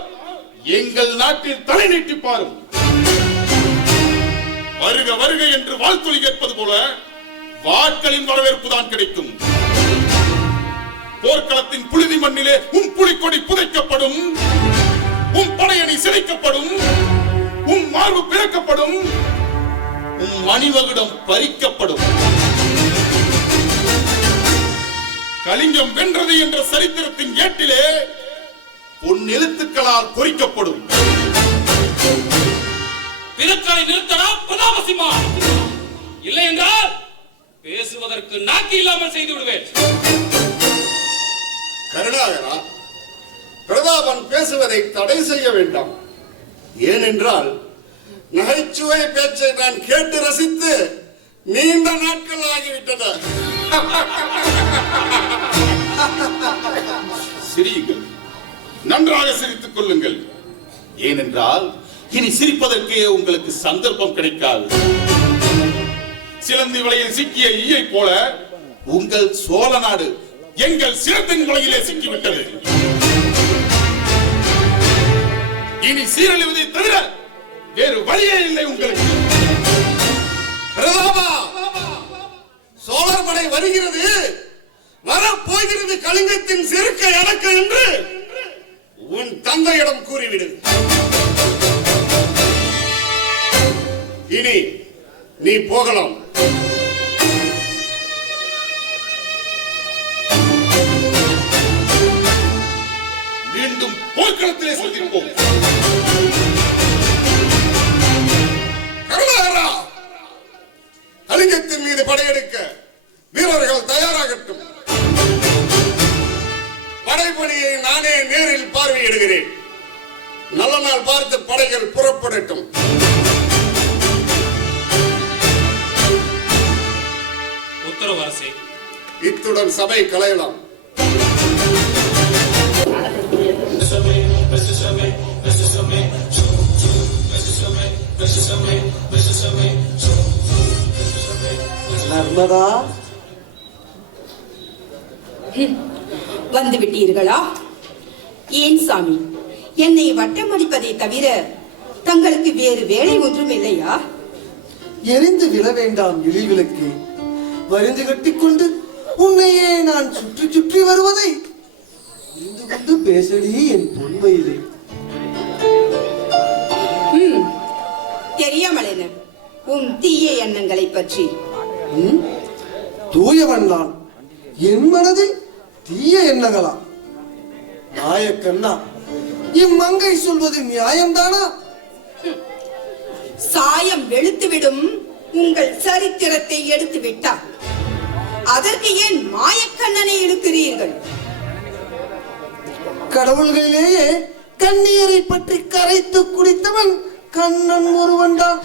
எங்கள் நாட்டில் தலை நீட்டி பாரும். வருக வருக என்று வாழ்த்தொலி கேட்பது போல வாட்களின் வரவேற்பு தான் கிடைக்கும். போர்க்களத்தின் புழுதி மண்ணிலே உம் புலிக்கொடி புதைக்கப்படும், உம் படையணி சிதைக்கப்படும், உம் மார்பு பிறக்கப்படும், உம் மணிமகுடம் பறிக்கப்படும். கலிங்கம் வென்றது என்ற சரித்திரத்தின் ஏட்டிலே பொன் எழுத்துக்களால் பொறிக்கப்படும். பிறக்காய் நிறுத்தடா பிரதாபசிம்மா, இல்லை என்றால் பேசுவதற்கு நாக்கி இல்லாமல் செய்து விடுவேன். கருணாகரா, பிரதாபன் பேசுவதை தடை செய்ய வேண்டாம். ஏனென்றால் நகைச்சுவை பேச்சை நான் கேட்டு ரசித்து நீண்ட நாட்கள் ஆகிவிட்டது. சிரியுங்கள், நன்றாக சிரித்துக் கொள்ளுங்கள். ஏனென்றால் இனி சிரிப்பதற்கே உங்களுக்கு சந்தர்ப்பம் கிடைக்காது. சிலந்தி வலையில் சிக்கிய ஈயை போல உங்கள் சோழ நாடு எங்கள் சிரத்தின் வலையிலே சிக்கிவிட்டது. இனி சீரழிவதை தவிர வேறு வழியே இல்லை உங்களுக்கு. பிரதாபா, சோழர் படை வருகிறது, வரப்போகிறது, கலிங்கத்தின் செருக்கை அடக்க என்று உன் தந்தையிடம் கூறிவிடு. இனி நீ போகலாம். மீண்டும் போர்க்களத்திலே சந்திப்போம். மீது படையெடுக்க வீரர்கள் தயாராகட்டும். படைப்பணியை நானே நேரில் பார்வையிடுகிறேன். நல்ல நாள் பார்த்து படைகள் புறப்படட்டும். உத்தரவு அரசே. இத்துடன் சபை கலையலாம். நர்மதா, வந்து விட்டீர்களா? ஏன் சாமி, என்னை வட்டமடிப்பதை தவிர தங்களுக்கு வேறு வேலை ஒன்றும் இல்லையா? எரிந்து விழ வேண்டாம் எழில்விளக்கு. வரிந்து கட்டிக்கொண்டு உன்னையே நான் சுற்றி சுற்றி வருவதை புரிந்து கொண்டு பேசடி என் பொன்மையிலே. தெரியாமல் என்ன உன் தீய எண்ணங்களை பற்றி? தூயவன் நான், என் மனதில் தீய எண்ணங்களா? நாயக்கண்ணா, இம்மங்கை சொல்வது நியாயம்தானா? சாயம் வெளுத்துவிடும் உங்கள் சரித்திரத்தை எடுத்து விட்டார். அதற்கு ஏன் மாயக்கண்ணனை இழுக்கிறீர்கள்? கடவுள்களிலேயே கண்ணீரை பற்றி கரைத்து குடித்தவன் கண்ணன் ஒருவன்தான்.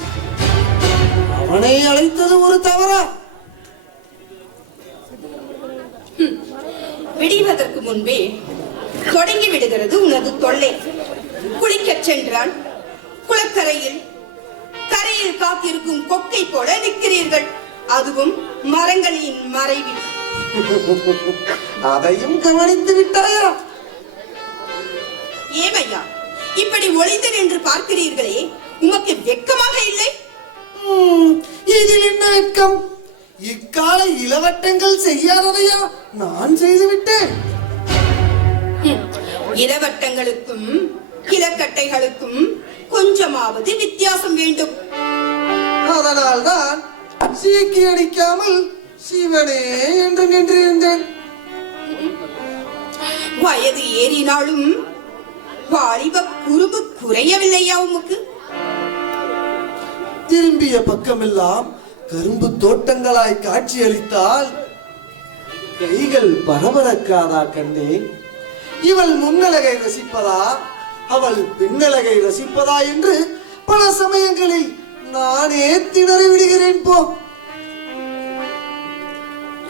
அவனை அழைத்தது ஒரு தவறா? விடுவதற்கு முன்பே தொடங்கி விடுகிறது உனது தொல்லை. குளிக்கச் சென்றால் குளக்கரையில் கரையில் காத்திருக்கும் கொக்கை போல நிற்கிறீர்கள், அதுவும் மரங்களின் மறைவில். அதையும் கவனித்து விட்டாயா? ஏமையா இப்படி ஒளிந்து நின்று பார்க்கிறீர்களே, உமக்கு வெட்கமாக இல்லை? இதில் என்ன வெட்கம்? இக்கால இளவட்டங்கள் செய்யாததையா நான் செய்துவிட்டேன். இளவட்டங்களுக்கும் இளக்கட்டைகளுக்கும் கொஞ்சமாவது வித்தியாசம் வேண்டும். அதனால்தான் சீக்கி அடிக்காமல் சிவனே என்று நின்றிருந்தேன். வயது ஏறினாலும் வாலிப குறும்பு குறையவில்லையா உமக்கு? திரும்பிய பக்கமெல்லாம் கரும்பு தோட்டங்களாய் காட்சியளித்தால் கைகள் பரபரக்காதா கண்ணே? இவள் முன்னழகை ரசிப்பதா, அவள் பின்னழகை ரசிப்பதா என்று பல சமயங்களில் நானே திணறி விடுகிறேன். போ,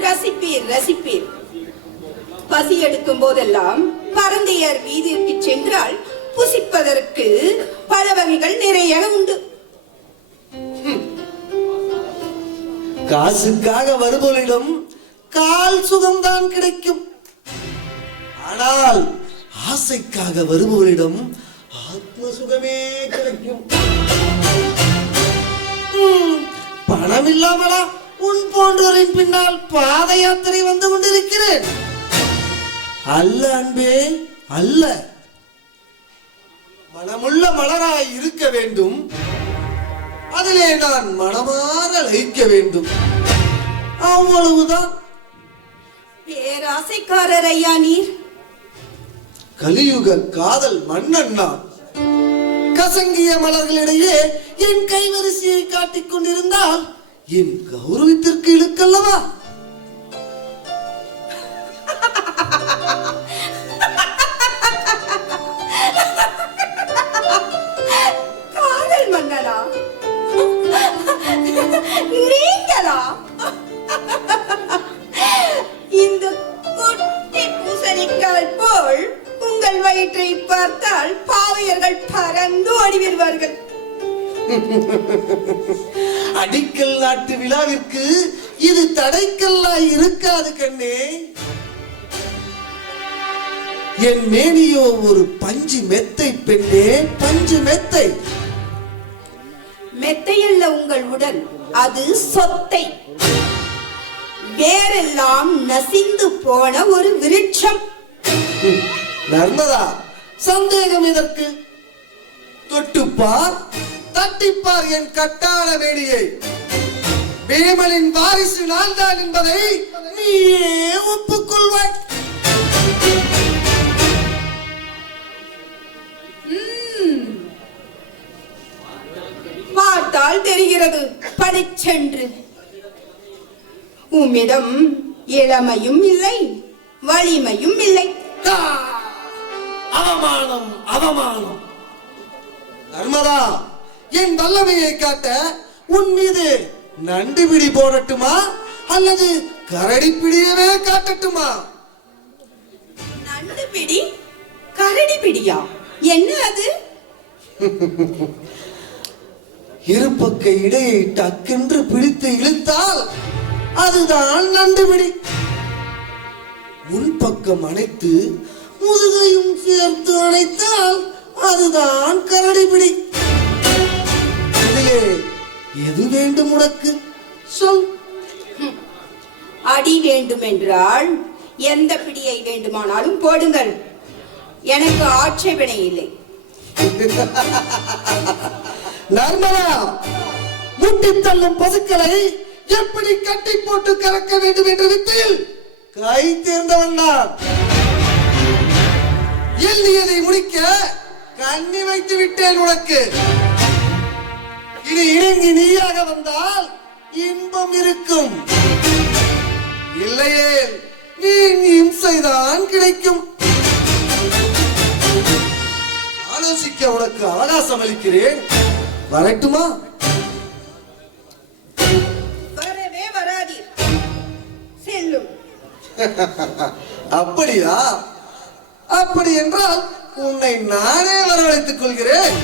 ரசிப்பீர் ரசிப்பீர். பசி எடுக்கும் போதெல்லாம் பரந்தையர் வீதிற்கு சென்றால் புசிப்பதற்கு பல வகைகள் நிறைய உண்டு. காசுக்காக வருபவரிடம் கால் சுகம்தான் கிடைக்கும். ஆனால் ஆசைக்காக வருபவரிடம் ஆத்ம சுகமே கிடைக்கும். பணம் இல்லாமலா உன் போன்றோரின் பின்னால் பாத யாத்திரை வந்து கொண்டிருக்கிறேன்? அல்ல அன்பே, அல்ல. மனமுள்ள மலராய் இருக்க வேண்டும், அதிலே நான் மனமாற லயிக்க வேண்டும், அவ்வளவுதான். பேராசைக்காரர் ஐயா நீர். கலியுக காதல் மன்னன் நான். கசங்கிய மலர்களிடையே என் கைவரிசையை காட்டிக் கொண்டிருந்தால் என் கௌரவத்திற்கு இழுக்கல்லவா? காதல் மன்னனா நீங்களா? இந்த குட்டி பூசணிக்காய் போல் உங்கள் வயிற்றை பார்த்தால் பாவையர்கள் பறந்து ஓடிவிடுவார்கள். அடிக்கல் நாட்டு விழாவிற்கு இது தடைக்கல்லாய் இருக்காது கண்ணே. என் மேனியோ ஒரு பஞ்சு மெத்தை பெண்ணே, பஞ்சு மெத்தை. மெத்தையல்ல உங்கள் உடல், அது சொத்தை. வேறெல்லாம் நசிந்து போன ஒரு விருட்சம். நர்மதா, சந்தேகம் இதற்கு? தொட்டுப்பார், தட்டிப்பார் என் கட்டான வேணியை. பீமனின் வாரிசு நான் தான் என்பதை நீயே ஒப்புக்கொள்வாய். பார்த்தால் தெரிகிறது பளிச்சென்று. உம்மிடம் இளமையும் இல்லை, வலிமையும் இல்லை. அவமானம், அவமானம். நர்மதா, என் வல்லமையை காட்ட உன் மீது நண்டு பிடி போடட்டுமா அல்லது கரடி பிடியவே காட்டட்டுமா? நண்டு பிடி, கரடி பிடியா? என்ன அது? இருபக்க இடையை டக்கென்று பிடித்து இழுத்தால் அதுதான் நண்டு பிடி. முன்பக்கம் அணைத்து முதுகையும் சேர்த்து அணைத்தால் அதுதான் கரடி பிடி. இதிலே எது வேண்டும் உனக்கு? சொல். அடி வேண்டுமென்றால் எந்த பிடியை வேண்டுமானாலும் போடுங்கள், எனக்கு ஆட்சேபனை இல்லை. நர்மதா, முட்டி தள்ளும் பசுக்களை எப்படி கட்டி போட்டு கறக்க வேண்டும் என்ற வித்தையில் கை தேர்ந்தவன் நான். எல்லியதை முடிக்க கண்ணி வைத்து விட்டேன் உனக்கு. இனி இணங்கி நீயாக வந்தால் இன்பம் இருக்கும், இல்லையே வீண் இம்சைதான் கிடைக்கும். ஆலோசிக்க உனக்கு அவகாசம் அளிக்கிறேன், வரட்டுமா? வரவே வராதீர், செல்லும். அப்படியா? அப்படி என்றால் உன்னை நானே வரவழைத்துக் கொள்கிறேன்.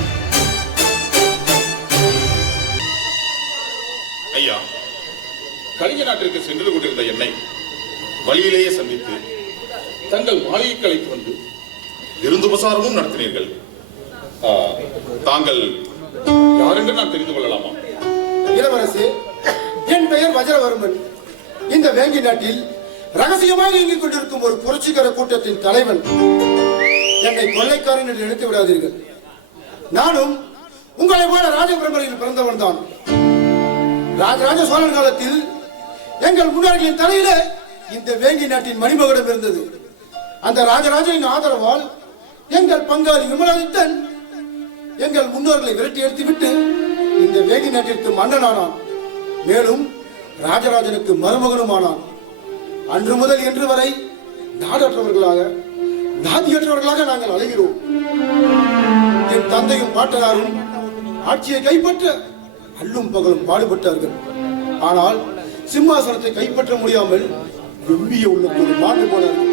ஐயா, கலிங்க நாட்டிற்கு சென்று கொண்டிருந்த என்னை வழியிலேயே சந்தித்து தங்கள் மாளிகைக்கு அழைத்து வந்து விருந்துபசாரமும் நடத்தினீர்கள். தாங்கள் யார் என்று நான் தெரிந்து கொள்ளலாமா? இளவரசே, என் பெயர் வஜ்ரவர்மன். இந்த வேங்கி நாட்டில் ரகசியமாக இயங்கிக் கொண்டிருக்கும் ஒரு புரட்சிகர கூட்டத்தின் தலைவன். என்னை கொள்ளைக்காரன் என்று நினைத்து விடாதீர்கள். நானும் உங்களை போல ராஜபிரமரில் பிறந்தவன் தான். ராஜராஜ சோழன் காலத்தில் எங்கள் முன்னோர்களின் தலையில இந்த வேங்கி நாட்டின் மணிமகுடம் இருந்தது. அந்த ராஜராஜனின் ஆதரவால் எங்கள் பங்காளி விமலாதித்தன் எங்கள் முன்னோர்களை விரட்டி எடுத்துவிட்டு இந்த வேங்கி நாட்டிற்கு மன்னனானான். மேலும் ராஜராஜனுக்கு மருமகனுமானான். அன்று முதல் இன்று வரை நாடற்றவர்களாக, நாதியற்றவர்களாக நாங்கள் அலைகிறோம். என் தந்தையும் பாட்டனாரும் ஆட்சியை கைப்பற்ற அல்லும் பகலும் பாடுபட்டார்கள். ஆனால் சிம்மாசனத்தை கைப்பற்ற முடியாமல் வெம்பிய உள்ளத்தோடு மாண்டு போனார்கள்.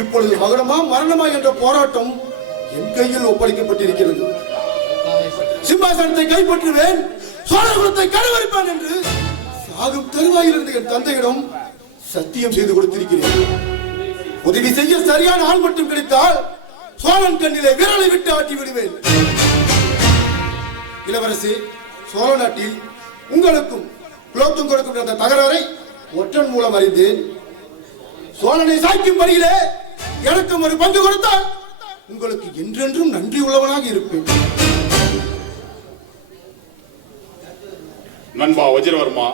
இப்பொழுது மகனமா மரணமா என்ற போராட்டம் என் கையில் ஒப்படைக்கப்பட்டிருக்கிறது. சிம்மாசனத்தை கைப்பற்றுவேன், சோழகுலத்தை கடைவரிப்பேன் என்று சாகும் தருவாயில் இருந்த என் தந்தையிடம் சத்தியம் செய்து கொடுத்திருக்கிறேன். உதவி செய்ய சரியான ஆள் மட்டும் கிடைத்தால் சோழன் கண்ணிலே விரலை விட்டு ஆட்டி விடுவேன். இளவரசி, சோழ நாட்டில் உங்களுக்கும் குலோத்தும் கொடுக்கும் அந்த தகராறை ஒற்றன் மூலம் அறிந்தேன். சோழனை சாய்க்கும் பணியிலே எனக்கும் ஒரு பங்கு கொடுத்தால் உங்களுக்கு என்றென்றும் நன்றி உள்ளவனாக இருப்பேன். நண்பா வஜ்ரவர்மா,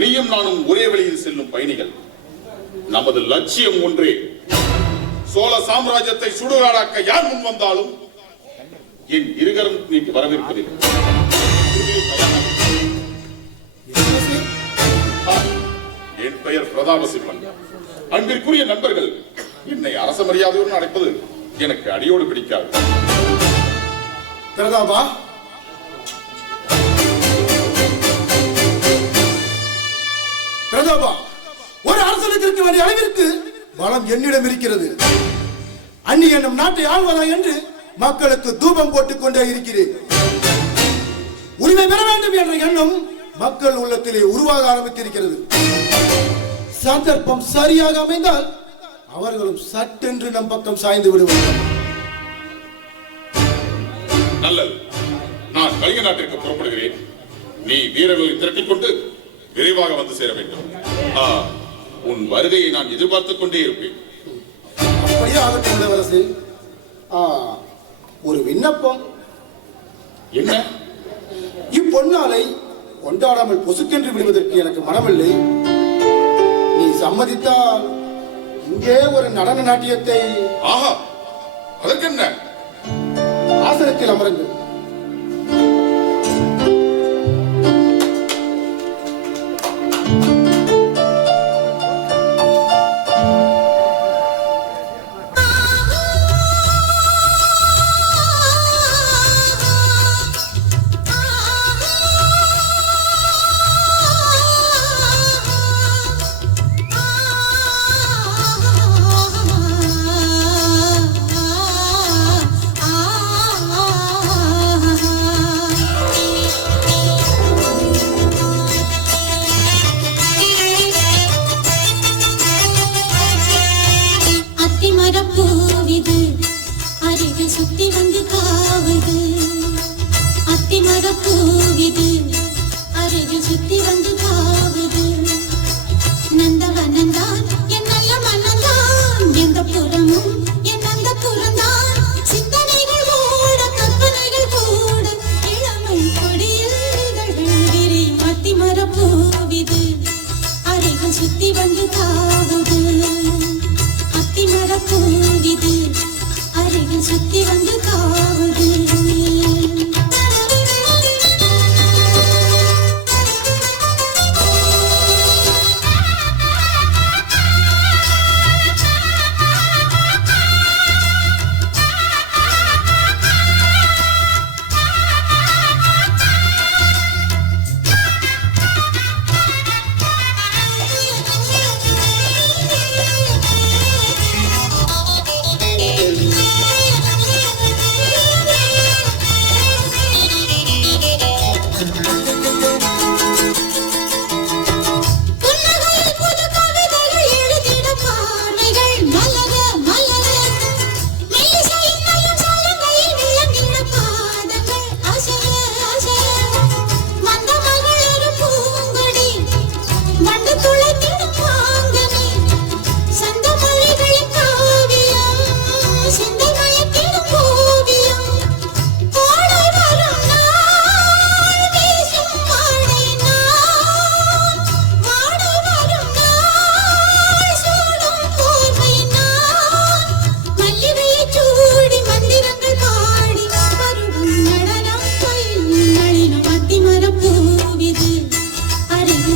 நீயும் நானும் ஒரே வழியில் செல்லும் பயணிகள். நமது லட்சியம் ஒன்றே. சோழ சாம்ராஜ்யத்தை சுடுகாடாக்க யார் முன் வந்தாலும் என் இருகரம் நீக்கு வரவேற்கிறேன். என் பெயர் பிரதாபசிம்மன். அன்பிற்குரிய நண்பர்கள் என்னை அரச மரியாதையுடன் அழைப்பது எனக்கு அடியோடு பிடிக்காது. பிரதாபா, பிரதாபா, ஒரு அரசனுக்கு இருக்க வேண்டிய அளவிற்கு பலம் என்னிடம் இருக்கிறது. அன்னி என்னும் நாட்டை ஆள்வதா என்று மக்களுக்கு தூபம் போட்டுக் கொண்டே இருக்கிறேன். உரிமை பெற வேண்டும் என்ற எண்ணம் மக்கள் உள்ளத்திலே உருவாக ஆரம்பித்திருக்கிறது. சந்தர்ப்பம் சரியாக அமைந்தால் அவர்களும் சட்டென்று நம் பக்கம் சாய்ந்து விடுவார்கள். நல்லது, நான் கலிங்க நாட்டிற்கு புறப்படுகிறேன். நீ வீரர்களை திரட்டிக் கொண்டு விரைவாக வந்து சேர வேண்டும். உன் வருகையை நான் எதிர்பார்த்துக் கொண்டே இருப்பேன். அப்படியே ஆகட்டும் இளவரசே. ஒரு விண்ணப்பம். என்ன? இப்பொன்னாலை கொண்டாடாமல் பொசுக்கென்று விடுவதற்கு எனக்கு மனமில்லை. நீ சம்மதித்தால் இங்கே ஒரு நடன நாட்டியத்தை. ஆஹா, அதற்கு என்ன? ஆசனத்தில் அமருங்கள். அருகில் சுத்தி வந்து தாவுது.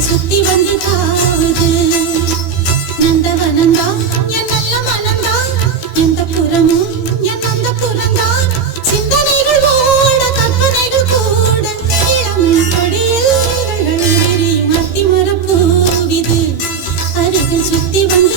சுத்தி வந்து தாவுது. நந்தவனந்தா என் நல்ல மனந்தா, எந்த புறமும் என் அந்த புறந்தான். சிந்தனைகள் ஓட கற்பனைகள் கூட, இளமை கொடியில் இதழ்கள் விரியும் அத்திமரப் பூவிது. அருகில் சுத்தி வந்து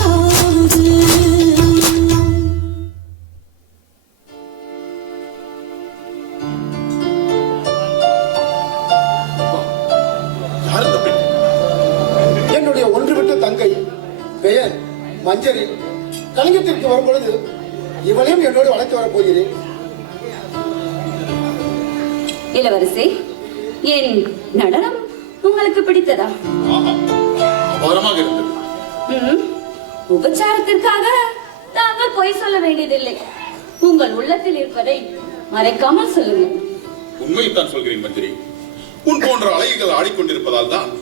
தாவுது. என்னுடைய ஒன்றுவிட்ட தங்கை பெயர் மஞ்சரி. கலிங்கத்திற்கு வரும்பொழுது இவளையும் என்னோடு வளர்த்து வரப் போகிறேன். இளவரசி, என் நடனம் உங்களுக்கு பிடித்ததா? அபாரமாக இருந்தது. உபச்சாரத்திற்காக தாங்கள் பொய் சொல்ல வேண்டியதில்லை. உங்கள் உள்ளத்தில் இருப்பதை மறைக்காமல் சொல்லுங்கள். உண்மையைத்தான் சொல்கிறேன் மந்திரி. உன் போன்ற அழகிகள் ஆடிக்கொண்டிருப்பதால் தான்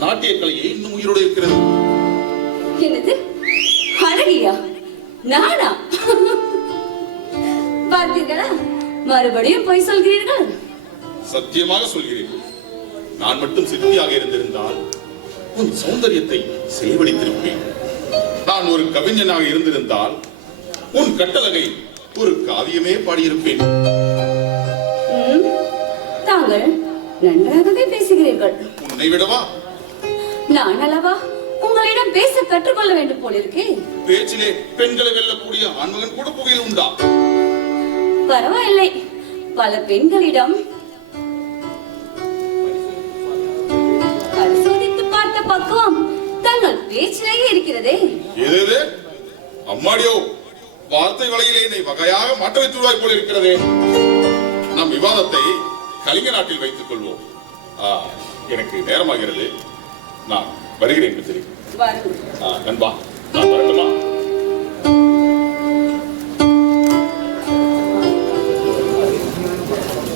நாட்டிய கலையை இன்னும் உயிரோடு இருக்கிறது. என்னது அழகியா? நானா? பார்த்தீர்களா, மறுபடியும் பொய் சொல்கிறீர்கள். சத்தியமாக சொல்கிறேன். நான் மட்டும் சிற்பியாக இருந்திருந்தால் உன் சௌந்தரியத்தை செலவழித்திருப்பேன். நான் ஒரு கவிஞனாக இருந்திருந்தால் உன் கட்டழகை ஒரு காவியமே பாடியிருப்பேன். தாங்கள் நன்றாகவே பேசுகிறீர்கள். உன்னை விடவா? நான் அல்லவா உங்களிடம் பேச கற்றுக்கொள்ள வேண்டும் போலிருக்கே. பேச்சிலே பெண்களை வெல்லக்கூடிய ஆண்மகன் கூட புகையில் உண்டா? பரவாயில்லை, பல பெண்களிடம் பரிசோதித்து பார்த்த பக்குவம் தங்கள் பேச்சிலேயே இருக்கிறதே. ஏதேது அம்மாடியோ, வார்த்தை வலையிலே என்னை வகையாக மாட்ட வைத்துள்ளாய் போல இருக்கிறதே. விவாதத்தை கலிங்க நாட்டில் வைத்துக் கொள்வோம். எனக்கு நேரமாகிறது, நான் வருகிறேன். சரி நண்பா, நான் வரட்டுமா?